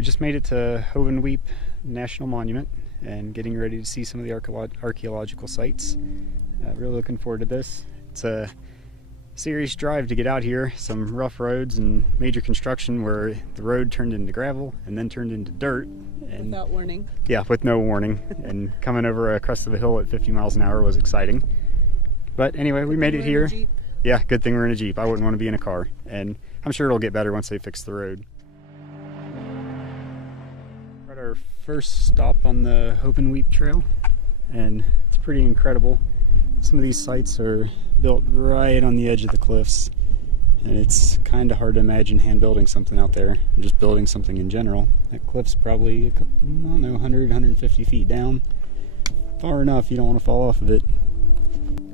We just made it to Hovenweep National Monument and getting ready to see some of the archaeological sites. Really looking forward to this. It's a serious drive to get out here. Some rough roads and major construction where the road turned into gravel and then turned into dirt. And, without warning. Yeah, with no warning. And coming over a crest of a hill at 50 miles an hour was exciting. But anyway, we made it here. Yeah, good thing we're in a Jeep. I wouldn't want to be in a car. And I'm sure it'll get better once they fix the road. We're at our first stop on the Hovenweep Trail, and it's pretty incredible. Some of these sites are built right on the edge of the cliffs, and it's kind of hard to imagine hand building something out there, or just building something in general. That cliff's probably, I don't know, 100, 150 feet down. Far enough you don't want to fall off of it.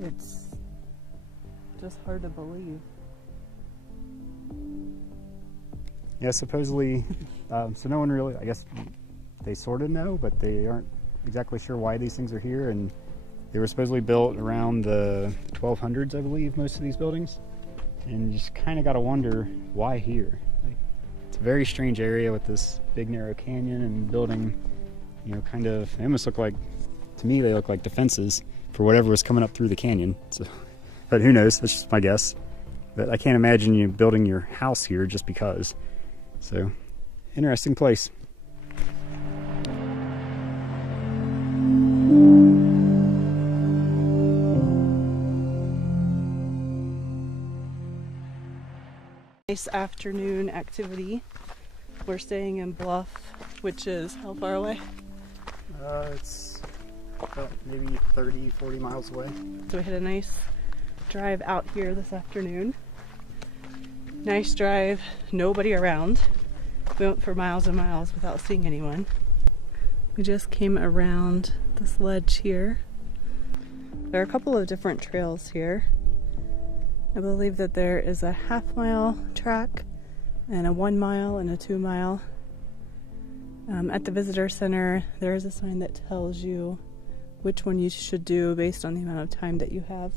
It's just hard to believe. Yeah, supposedly, so no one really, I guess they sort of know, but they aren't exactly sure why these things are here, and they were supposedly built around the 1200s, I believe, most of these buildings. And you just kind of got to wonder why here. Like, it's a very strange area with this big narrow canyon and building, you know, kind of, they almost look like, to me, they look like defenses for whatever was coming up through the canyon. So, but who knows? That's just my guess. But I can't imagine you building your house here just because. So, interesting place. Nice afternoon activity. We're staying in Bluff, which is how far away? It's about maybe 30, 40 miles away. So we had a nice drive out here this afternoon. Nice drive, nobody around. We went for miles and miles without seeing anyone. We just came around this ledge here. There are a couple of different trails here. I believe that there is a half-mile track and a 1 mile and a 2 mile. At the visitor center, there is a sign that tells you which one you should do based on the amount of time that you have.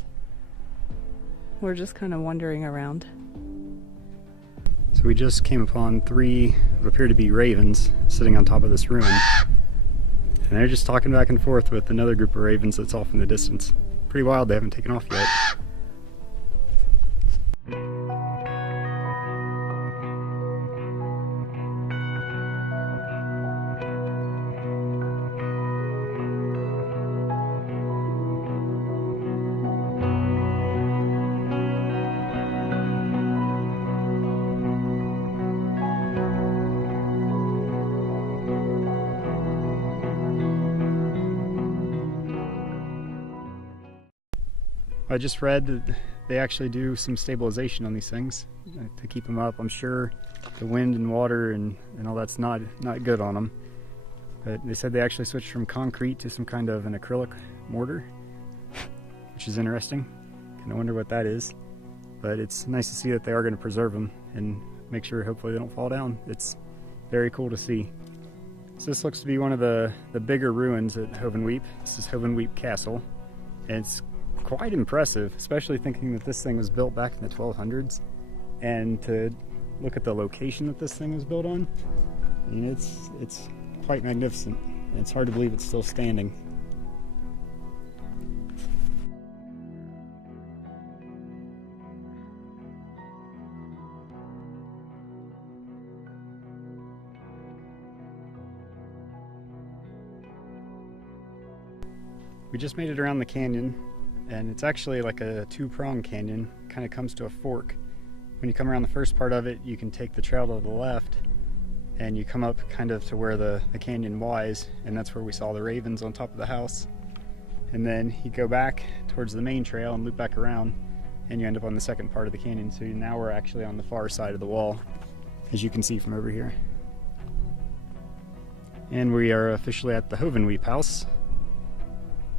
We're just kind of wandering around. So we just came upon 3 what appear to be ravens sitting on top of this ruin. And they're just talking back and forth with another group of ravens that's off in the distance. Pretty wild, they haven't taken off yet. I just read that they actually do some stabilization on these things to keep them up. I'm sure the wind and water and all that's not good on them. But they said they actually switched from concrete to some kind of an acrylic mortar, which is interesting. Kind of wonder what that is. But it's nice to see that they are going to preserve them and make sure hopefully they don't fall down. It's very cool to see. So this looks to be one of the bigger ruins at Hovenweep. This is Hovenweep Castle. And it's quite impressive, especially thinking that this thing was built back in the 1200s, and to look at the location that this thing was built on. I mean, it's quite magnificent. And it's hard to believe it's still standing. We just made it around the canyon. And it's actually like a 2-pronged canyon, kind of comes to a fork. When you come around the first part of it, you can take the trail to the left and you come up kind of to where the canyon lies, and that's where we saw the ravens on top of the house. And then you go back towards the main trail and loop back around, and you end up on the second part of the canyon. So now we're actually on the far side of the wall, as you can see from over here. And we are officially at the Hovenweep house.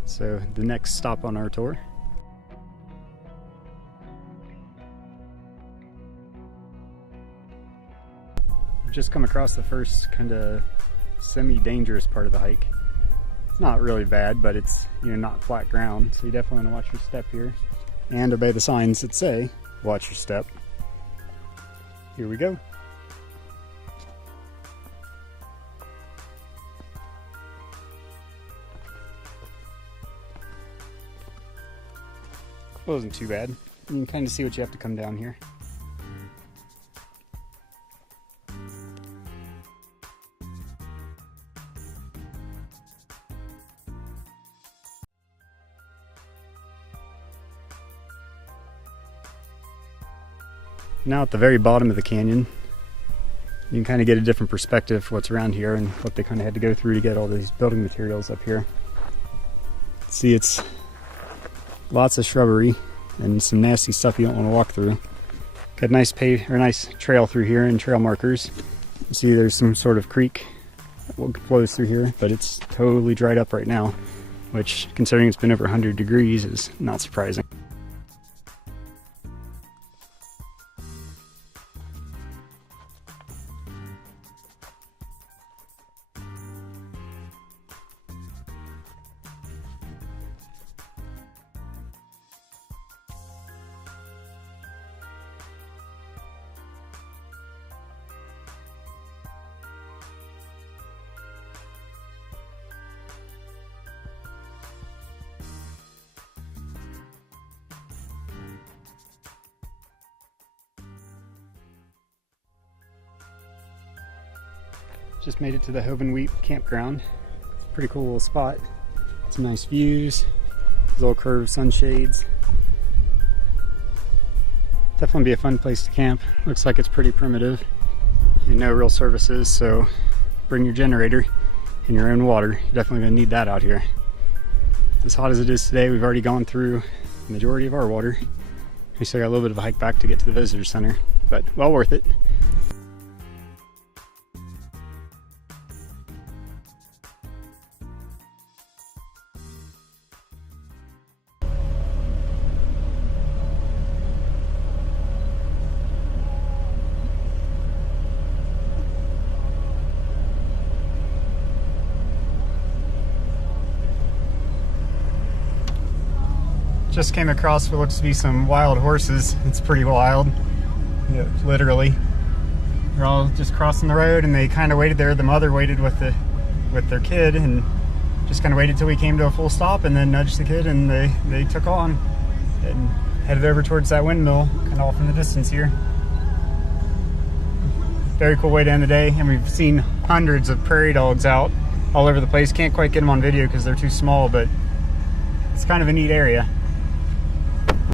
So the next stop on our tour. We've just come across the first kind of semi-dangerous part of the hike. It's not really bad, but it's, you know, not flat ground, so you definitely want to watch your step here and obey the signs that say watch your step. Here we go. Well, it wasn't too bad. You can kind of see what you have to come down here. Now at the very bottom of the canyon, you can kind of get a different perspective for what's around here and what they kind of had to go through to get all these building materials up here. See, it's lots of shrubbery and some nasty stuff you don't want to walk through. Got a nice trail through here and trail markers. You see there's some sort of creek that flows through here, but it's totally dried up right now, which, considering it's been over 100 degrees, is not surprising. Just made it to the Hovenweep Campground. Pretty cool little spot. Some nice views, little curved sunshades. Definitely be a fun place to camp. Looks like it's pretty primitive and no real services, so bring your generator and your own water. You're definitely gonna need that out here. As hot as it is today, we've already gone through the majority of our water. We still got a little bit of a hike back to get to the visitor center, but well worth it. Just came across what looks to be some wild horses. It's pretty wild, yeah, literally. They're all just crossing the road, and they kind of waited there. The mother waited with their kid, and just kind of waited till we came to a full stop, and then nudged the kid, and they took on and headed over towards that windmill, kind of off in the distance here. Very cool way to end the day, and we've seen hundreds of prairie dogs out all over the place. Can't quite get them on video because they're too small, but it's kind of a neat area.